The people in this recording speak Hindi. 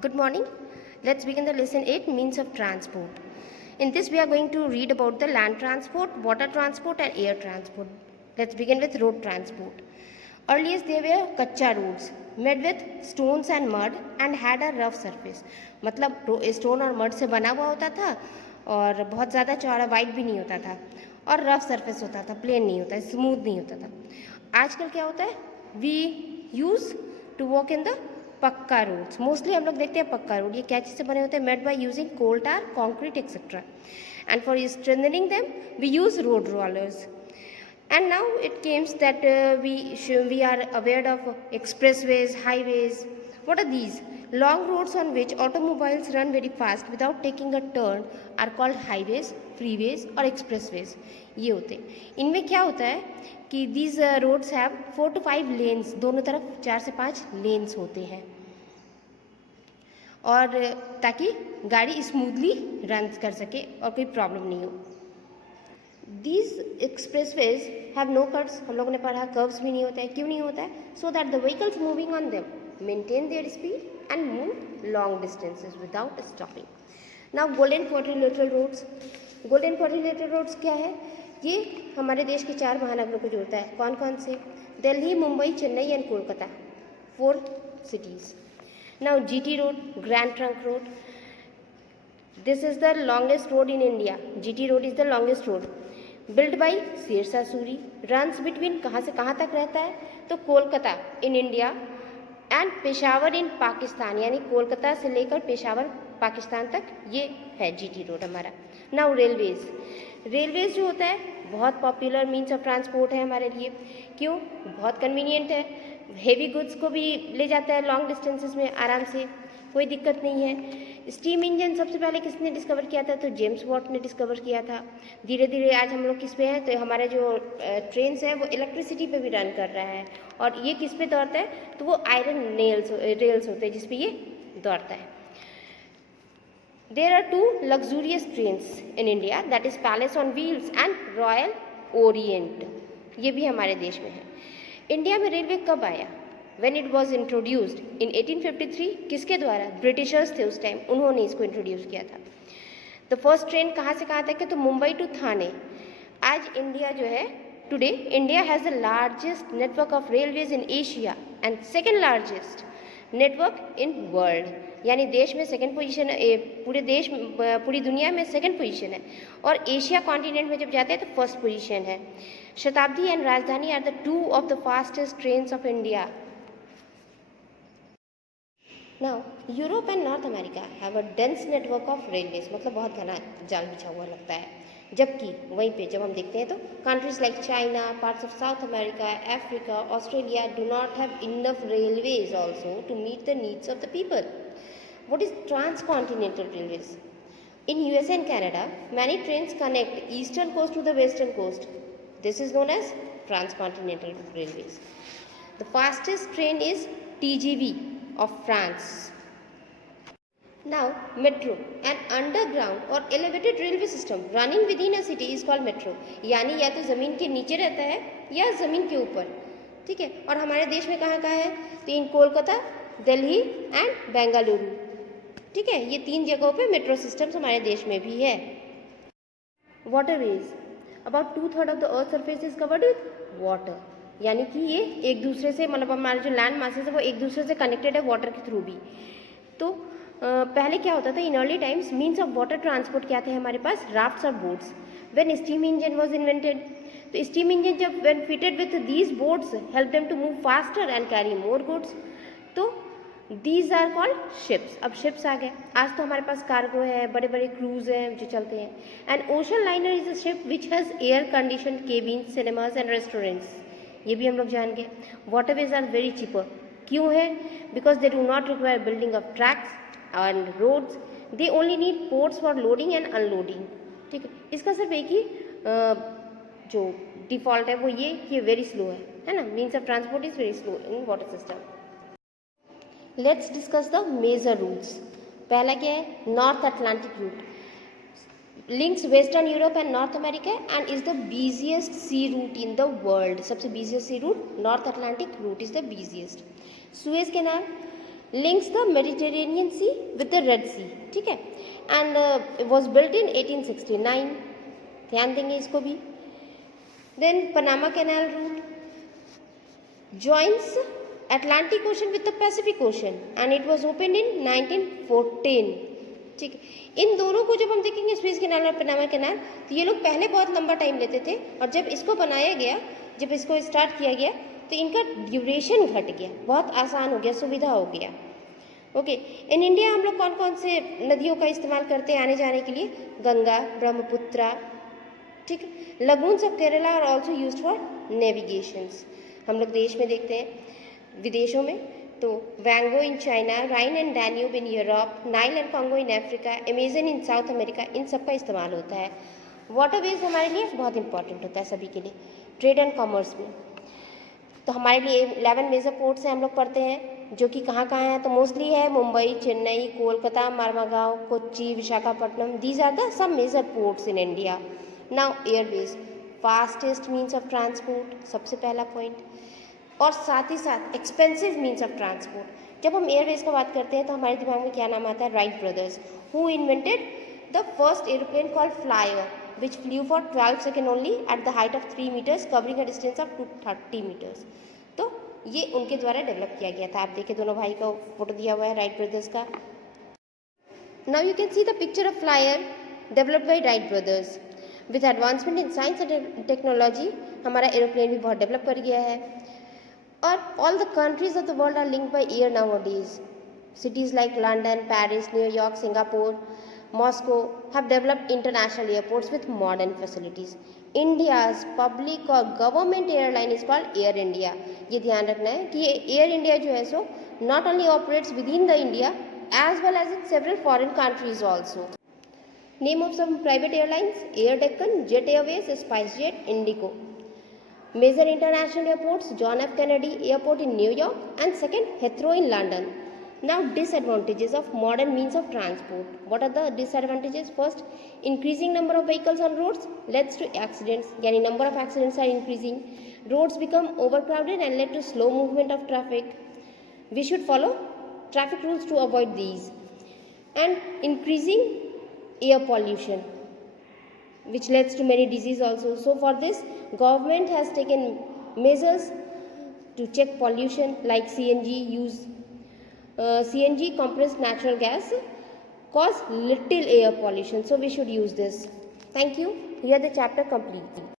Good morning. Let's begin the lesson 8 means of transport. In this we are going to read about the land transport, water transport and air transport. Let's begin with road transport. Earliest they were kacha roads made with stones and mud and had a rough surface. मतलब स्टोन और मड से बना हुआ होता था और बहुत ज़्यादा चौड़ा वाइड भी नहीं होता था और रफ सरफेस होता था, प्लेन नहीं होता, स्मूथ नहीं होता था. आजकल क्या होता है, we use to walk in the pucca roads. Mostly हम लोग देखते हैं पक्का रोड. ये क्या चीज़ से बने होते हैं? Made by using coal tar, concrete etcetera. And for strengthening them we use road rollers. And now it comes that we are aware of expressways, highways. What are these? Long roads on which automobiles run very fast without taking a turn are called highways, freeways और expressways. ये होते हैं. इनमें क्या होता है कि these roads have 4 to 5 lanes. दोनों तरफ 4 से 5 lanes होते हैं और ताकि गाड़ी स्मूथली रन कर सके और कोई प्रॉब्लम नहीं हो. These expressways have no cuts. हम लोगों ने पढ़ा कर्व्स भी नहीं होता है. क्यों नहीं होता है? So that the vehicles moving on them maintain their speed and move long distances without stopping. Now golden quadrilateral roads. Golden quadrilateral roads क्या है? ये हमारे देश के 4 महानगरों को जोड़ता है. कौन कौन से? Delhi, Mumbai, Chennai and Kolkata. 4 cities. Now GT road, Grand Trunk road. This is the longest road in India. GT road is the longest road. Built by Sher Shah Suri. Runs between कहाँ से कहाँ तक रहता है? तो Kolkata in India and Peshawar in Pakistan. यानी कोलकाता से लेकर पेशावर पाकिस्तान तक ये है GT रोड हमारा. Now railways. रेलवेज जो होता है बहुत पॉपुलर मीन्स ऑफ ट्रांसपोर्ट है हमारे लिए. क्यों? बहुत कन्वीनियंट है. हेवी गुड्स को भी ले जाता है लॉन्ग डिस्टेंसेस में आराम से, कोई दिक्कत नहीं है. स्टीम इंजन सबसे पहले किसने डिस्कवर किया था? तो जेम्स वॉट ने डिस्कवर किया था. धीरे धीरे आज हम लोग किस पे हैं? तो हमारे जो ट्रेन्स हैं वो इलेक्ट्रिसिटी पे भी रन कर रहा है. और ये किस पे दौड़ता है? तो वो आयरन रेल्स होते हैं जिस पे ये दौड़ता है. There are 2 luxurious trains in India, that is Palace on Wheels and Royal Orient. ये भी हमारे देश में है. इंडिया में रेलवे कब आया? When it was introduced in 1853. किसके द्वारा? ब्रिटिशर्स थे उस टाइम, उन्होंने इसको इंट्रोड्यूस किया था. तो फर्स्ट ट्रेन कहाँ से कहाँ तक है? तो मुंबई टू थाने. आज इंडिया जो है, today India has the largest network of railways in Asia and second largest network in world. यानी देश में सेकेंड पोजीशन, पूरी दुनिया में सेकेंड पोजीशन है और एशिया कॉन्टिनेंट में जब जाते हैं तो फर्स्ट पोजीशन है. Shatabdi and Rajdhani are the 2 of the fastest trains of India. Now, Europe and North America have a dense network of railways. मतलब बहुत घना जाल बिछा हुआ लगता है. जबकि वहीं पे जब हम देखते हैं तो countries like China, parts of South America, Africa, Australia do not have enough railways also to meet the needs of the people. What is transcontinental railways? In USA and Canada many trains connect eastern coast to the western coast. This is known as transcontinental railways. The fastest train is TGV of France. Now metro, an underground or elevated railway system running within a city is called metro. यानी या तो ज़मीन के नीचे रहता है या ज़मीन के ऊपर. ठीक है. और हमारे देश में कहाँ कहाँ है? तो इन कोलकाता, दिल्ली एंड बेंगलुरु. ठीक है. ये 3 जगहों पे मेट्रो सिस्टम्स हमारे देश में भी है. Waterways. About 2/3 of the earth surface is covered with water. यानी कि ये एक दूसरे से, मतलब हमारे जो लैंड मासेस है वो एक दूसरे से कनेक्टेड है वाटर के थ्रू भी. तो पहले क्या होता था? In early times means of water transport क्या थे हमारे पास? राफ्ट्स और boats. When steam engine was invented, तो स्टीम इंजन जब when fitted with these boats help them to move faster and carry more goods. तो दीज आर कॉल्ड शिप्स. अब शिप्स आ गए. आज तो हमारे पास कार्गो है, बड़े बड़े क्रूज हैं जो चलते हैं. And ocean liner is a ship which has air condition cabin, cinemas and restaurants. ये भी हम लोग जान गए. Waterways are very cheaper. क्यों है? Because they do not require building of tracks and roads. They only need ports for loading and unloading. ठीक है. इसका सिर्फ एक ही जो डिफॉल्ट है वो ये कि वेरी स्लो है ना. Means of transport is very slow in water system. Let's discuss the major routes. पहला क्या है? North Atlantic route. links western Europe and North America and is the busiest sea route in the world. सबसे busiest sea route north Atlantic route is the busiest. Suez Canal links the Mediterranean Sea with the Red Sea, ठीक है, and was built in 1869, ध्यान देंगे इसको भी. Then Panama Canal route joins Atlantic Ocean with the Pacific Ocean and it was opened in 1914, ठीक है. इन दोनों को जब हम देखेंगे स्वेज कैनाल और पनामा कैनाल, तो ये लोग पहले बहुत लंबा टाइम लेते थे और जब इसको बनाया गया, जब इसको स्टार्ट किया गया तो इनका ड्यूरेशन घट गया, बहुत आसान हो गया, सुविधा हो गया. ओके, इन इंडिया हम लोग कौन कौन से नदियों का इस्तेमाल करते हैं आने जाने के लिए? गंगा, ब्रह्मपुत्रा, ठीक है. Lagoons of Kerala are also used for navigations. हम लोग देश में देखते हैं, विदेशों में तो Hwang Ho in China, Rhine and Danube in Europe, Nile and Congo in Africa, Amazon in South America, इन सब का इस्तेमाल होता है. वाटरवेज हमारे लिए बहुत इंपॉर्टेंट होता है सभी के लिए, ट्रेड एंड कॉमर्स में. तो हमारे लिए 11 मेजर पोर्ट्स हैं, हम लोग पढ़ते हैं, जो कि कहाँ कहाँ हैं? तो मोस्टली है Mumbai, Chennai, Kolkata, Marmagao, Kochi, Visakhapatnam. These are the सब major ports in India. Now airways, fastest means of transport, सबसे पहला पॉइंट, और साथ ही साथ एक्सपेंसिव मीन्स ऑफ ट्रांसपोर्ट. जब हम एयरवेज का बात करते हैं तो हमारे दिमाग में क्या नाम आता है? Wright brothers, who invented the first aeroplane called flyer which flew for 12 seconds only at the height of 3 meters covering a distance of 230 meters. तो ये उनके द्वारा डेवलप किया गया था. आप देखिए दोनों भाई का फोटो दिया हुआ है राइट ब्रदर्स का. Now you can see the picture of Flyer developed by Wright brothers. With advancement in science and technology हमारा एरोप्लेन भी बहुत डेवलप कर गया है. और all the countries of the world are linked by air nowadays. Cities like London, Paris, New York, Singapore, Moscow have developed international airports with modern facilities. India's public or government airline is called Air India. ये ध्यान रखना है कि ये Air India जो है सो not only operates within the India as well as in several foreign countries also. Name of some private airlines: Air Deccan, Jet Airways, SpiceJet, Indigo. Major international airports: John F. Kennedy Airport in New York and second Heathrow in London. Now disadvantages of modern means of transport. What are the disadvantages? First, increasing number of vehicles on roads leads to accidents. यानी number of accidents are increasing. Roads become overcrowded and lead to slow movement of traffic. We should follow traffic rules to avoid these. And increasing air pollution, which leads to many diseases also. So for this, government has taken measures to check pollution like CNG use. CNG, compressed natural gas, cause little air pollution, so we should use this. Thank you. Here the chapter complete.